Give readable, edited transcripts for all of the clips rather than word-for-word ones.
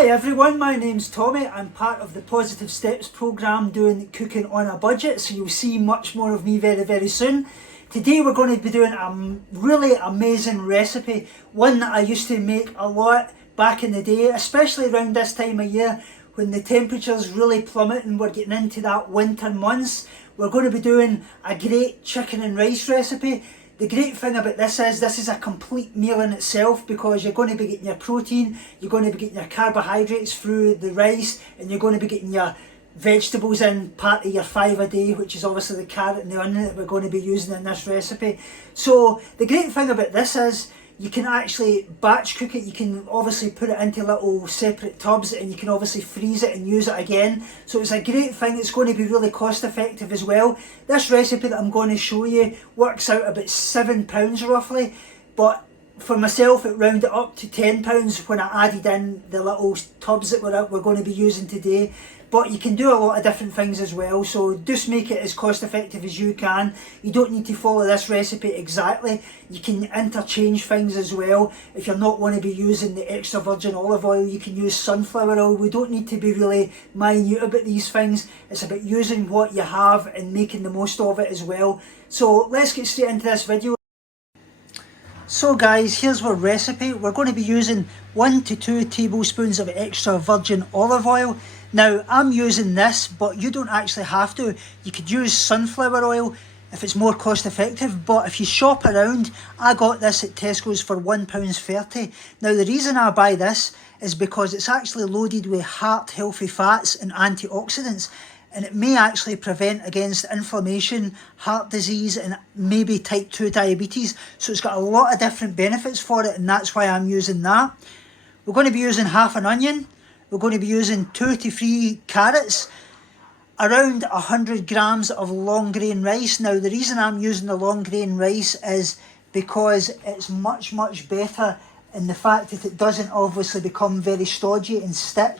Hi everyone, my name's Tommy. I'm part of the Positive Steps programme doing cooking on a budget, so you'll see much more of me very soon. Today we're going to be doing a really amazing recipe, one that I used to make a lot back in the day, especially around this time of year when the temperatures really plummet and we're getting into that winter months. We're going to be doing a great chicken and rice recipe. The great thing about this is a complete meal in itself, because you're going to be getting your protein, you're going to be getting your carbohydrates through the rice, and you're going to be getting your vegetables in part of your 5 a day, which is obviously the carrot and the onion that we're going to be using in this recipe. So the great thing about this is you can actually batch cook it. You can obviously put it into little separate tubs and you can obviously freeze it and use it again. So it's a great thing. It's going to be really cost effective as well. This recipe that I'm going to show you works out about £7 roughly, but for myself it rounded up to £10 when I added in the little tubs that we're going to be using today. But you can do a lot of different things as well, so just make it as cost effective as you can. You don't need to follow this recipe exactly. You can interchange things as well. If you're not going to be using the extra virgin olive oil, you can use sunflower oil. We don't need to be really minute about these things. It's about using what you have and making the most of it as well. So let's get straight into this video. So guys, here's our recipe. We're going to be using 1 to 2 tablespoons of extra virgin olive oil. Now I'm using this, but you don't actually have to. You could use sunflower oil if it's more cost effective, but if you shop around, I got this at Tesco's for £1.30. Now the reason I buy this is because it's actually loaded with heart healthy fats and antioxidants, and it may actually prevent against inflammation, heart disease, and maybe type 2 diabetes. So it's got a lot of different benefits for it, and that's why I'm using that. We're going to be using half an onion. We're going to be using 2 to 3 carrots, around 100 grams of long grain rice. Now the reason I'm using the long grain rice is because it's much better in the fact that it doesn't obviously become very stodgy and stick,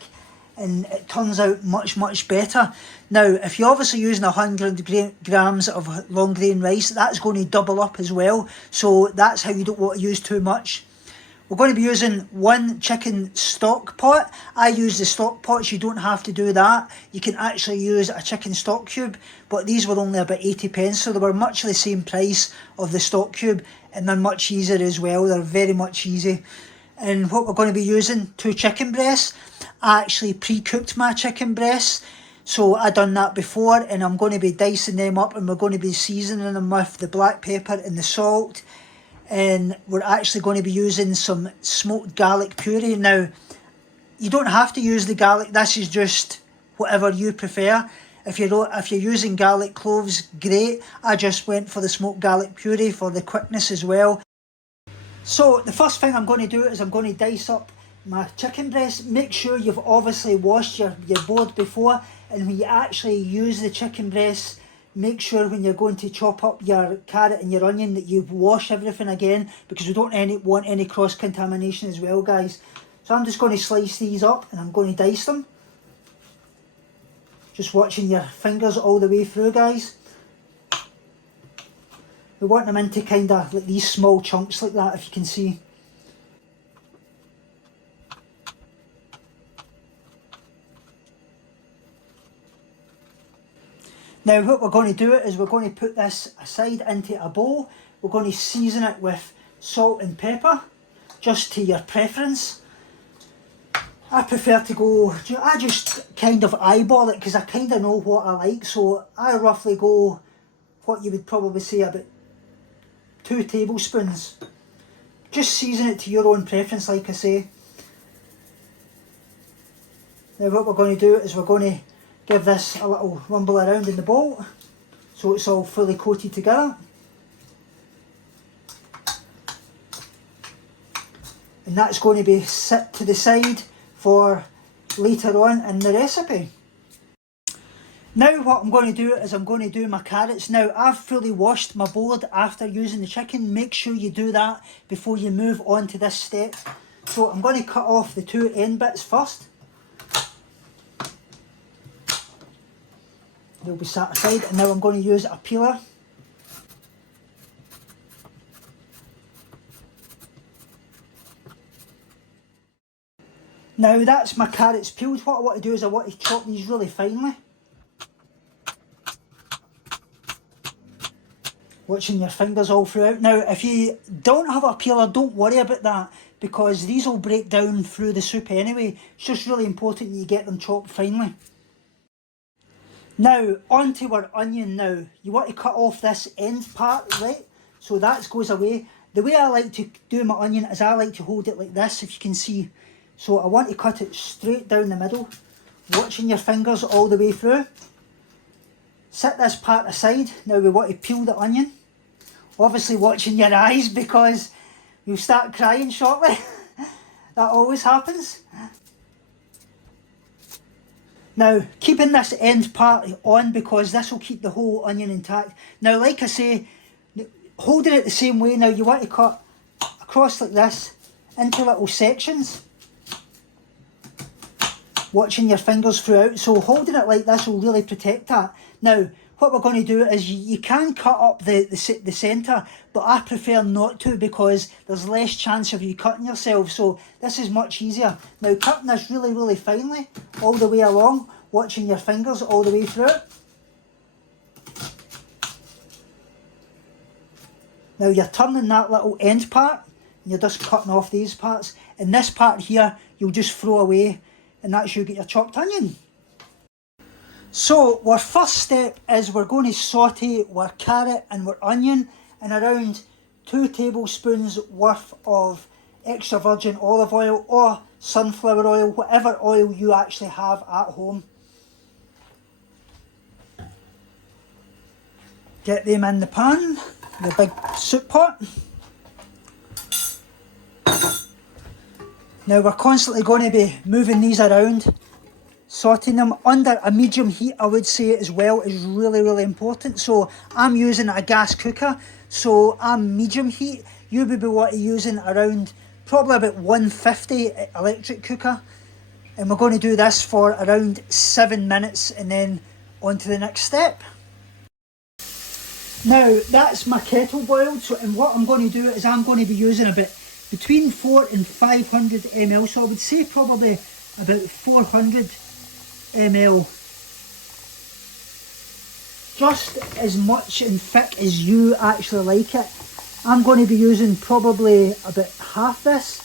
and it turns out much better. Now if you're obviously using 100 grams of long grain rice, that's going to double up as well, so that's how you don't want to use too much. We're going to be using 1 chicken stock pot. I use the stock pots. You don't have to do that. You can actually use a chicken stock cube, but these were only about 80p, so they were much the same price of the stock cube, and they're much easier as well. They're very much easy. And what we're going to be using, 2 chicken breasts. I actually pre-cooked my chicken breasts, so I done that before, and I'm going to be dicing them up, and we're going to be seasoning them with the black pepper and the salt. And we're actually going to be using some smoked garlic puree. Now, you don't have to use the garlic. This is just whatever you prefer. If you're using garlic cloves, great. I just went for the smoked garlic puree for the quickness as well. So the first thing I'm going to do is I'm going to dice up my chicken breast. Make sure you've obviously washed your board before, and when you actually use the chicken breast, make sure when you're going to chop up your carrot and your onion that you wash everything again, because we don't want any cross-contamination as well, guys. So I'm just going to slice these up and I'm going to dice them. Just watching your fingers all the way through, guys. We want them into kind of like these small chunks like that, if you can see. Now what we're going to do is we're going to put this aside into a bowl. We're going to season it with salt and pepper, just to your preference. I prefer to go, I just kind of eyeball it because I kind of know what I like. So I roughly go, what you would probably say, about 2 tablespoons. Just season it to your own preference, like I say. Now what we're going to do is we're going to give this a little rumble around in the bowl so it's all fully coated together. And that's going to be set to the side for later on in the recipe. Now what I'm going to do is I'm going to do my carrots. Now I've fully washed my board after using the chicken. Make sure you do that before you move on to this step. So I'm going to cut off the 2 end bits first. They'll be set aside, and now I'm going to use a peeler. Now that's my carrots peeled. What I want to do is I want to chop these really finely. Watching your fingers all throughout. Now if you don't have a peeler, don't worry about that, because these will break down through the soup anyway. It's just really important that you get them chopped finely. Now onto our onion now. You want to cut off this end part, right? So that goes away. The way I like to do my onion is I like to hold it like this, if you can see. So I want to cut it straight down the middle, watching your fingers all the way through. Set this part aside. Now we want to peel the onion. Obviously watching your eyes, because you'll start crying shortly. That always happens. Now keeping this end part on, because this will keep the whole onion intact. Now like I say, holding it the same way. Now you want to cut across like this into little sections, watching your fingers throughout. So holding it like this will really protect that. Now what we're going to do is you can cut up the centre, but I prefer not to, because there's less chance of you cutting yourself. So this is much easier. Now cutting this really finely all the way along, watching your fingers all the way through it. Now you're turning that little end part, and you're just cutting off these parts. And this part here, you'll just throw away, and that's you get your chopped onion. So our first step is we're going to saute our carrot and our onion in around 2 tablespoons worth of extra virgin olive oil or sunflower oil, whatever oil you actually have at home. Get them in the pan, the big soup pot. Now we're constantly going to be moving these around. Sauteing them under a medium heat, I would say, as well, is really important. So I'm using a gas cooker, so I'm medium heat. You would be what you're using around probably about 150 electric cooker. And we're going to do this for around 7 minutes, and then on to the next step. Now that's my kettle boiled, so and what I'm going to do is I'm going to be using a bit between 400 and 500 ml, so I would say probably about 400 ml. Just as much and thick as you actually like it. I'm going to be using probably about half this.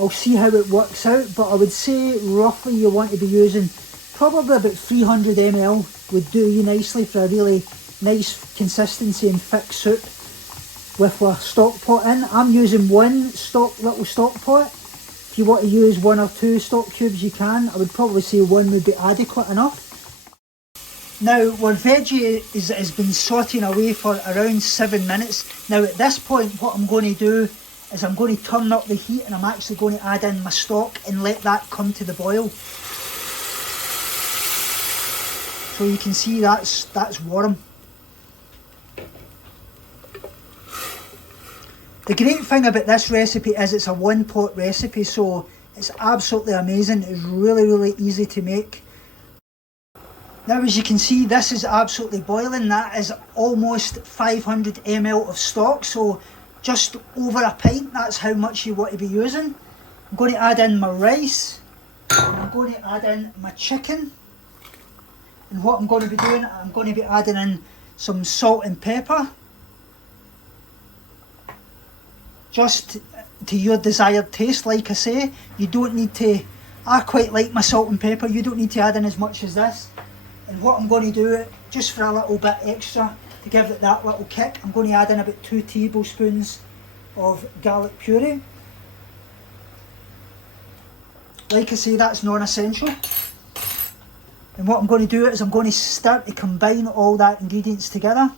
I'll see how it works out, but I would say roughly you want to be using probably about 300 ml would do you nicely for a really nice consistency and thick soup with a stock pot in. I'm using one little stock pot. If you want to use 1 or 2 stock cubes you can. I would probably say 1 would be adequate enough. Now our veggie has been sauteing away for around 7 minutes. Now at this point what I'm going to do is I'm going to turn up the heat, and I'm actually going to add in my stock and let that come to the boil. So you can see that's warm. The great thing about this recipe is it's a 1-pot recipe, so it's absolutely amazing. It's really easy to make. Now as you can see, this is absolutely boiling. That is almost 500 ml of stock, so just over a pint. That's how much you want to be using. I'm going to add in my rice, and I'm going to add in my chicken. And what I'm going to be doing, I'm going to be adding in some salt and pepper. Just to your desired taste, like I say. You don't need to, I quite like my salt and pepper, you don't need to add in as much as this. And what I'm going to do, just for a little bit extra, to give it that little kick, I'm going to add in about 2 tablespoons of garlic puree. Like I say, that's non-essential. And what I'm going to do is I'm going to start to combine all that ingredients together.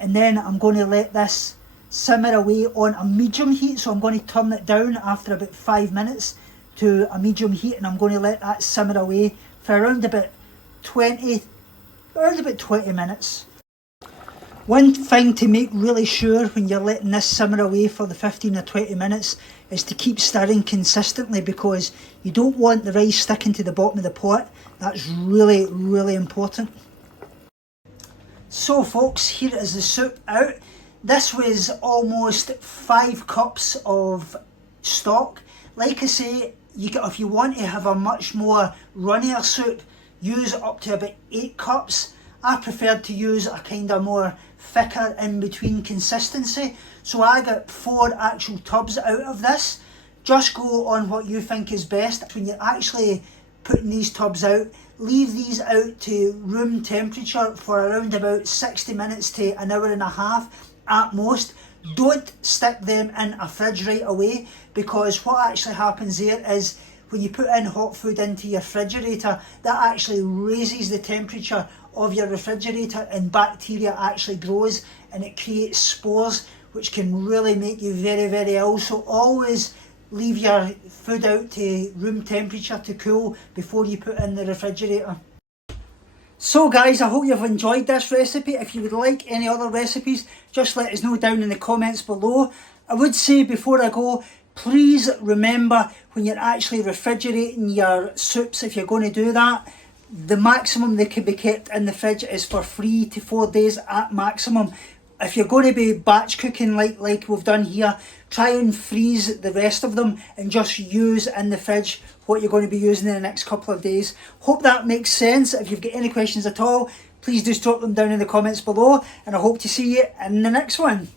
And then I'm going to let this simmer away on a medium heat. So I'm going to turn it down after about 5 minutes to a medium heat, and I'm going to let that simmer away for around about 20 minutes. One thing to make really sure when you're letting this simmer away for the 15 or 20 minutes is to keep stirring consistently, because you don't want the rice sticking to the bottom of the pot. That's really important. So folks, here is the soup out. This was almost 5 cups of stock. Like I say, if you want to have a much more runnier soup, use up to about 8 cups. I preferred to use a kind of more thicker in between consistency, so I got 4 actual tubs out of this. Just go on what you think is best. When you're actually putting these tubs out, leave these out to room temperature for around about 60 minutes to an hour and a half at most. Don't stick them in a fridge right away, because what actually happens there is when you put in hot food into your refrigerator, that actually raises the temperature of your refrigerator, and bacteria actually grows and it creates spores, which can really make you very, very ill. So always leave your food out to room temperature to cool before you put in the refrigerator. So guys, I hope you've enjoyed this recipe. If you would like any other recipes, just let us know down in the comments below. I would say before I go, please remember when you're actually refrigerating your soups, if you're going to do that, the maximum they can be kept in the fridge is for 3 to 4 days at maximum. If you're going to be batch cooking like we've done here, try and freeze the rest of them and just use in the fridge what you're going to be using in the next couple of days. Hope that makes sense. If you've got any questions at all, please just drop them down in the comments below, and I hope to see you in the next one.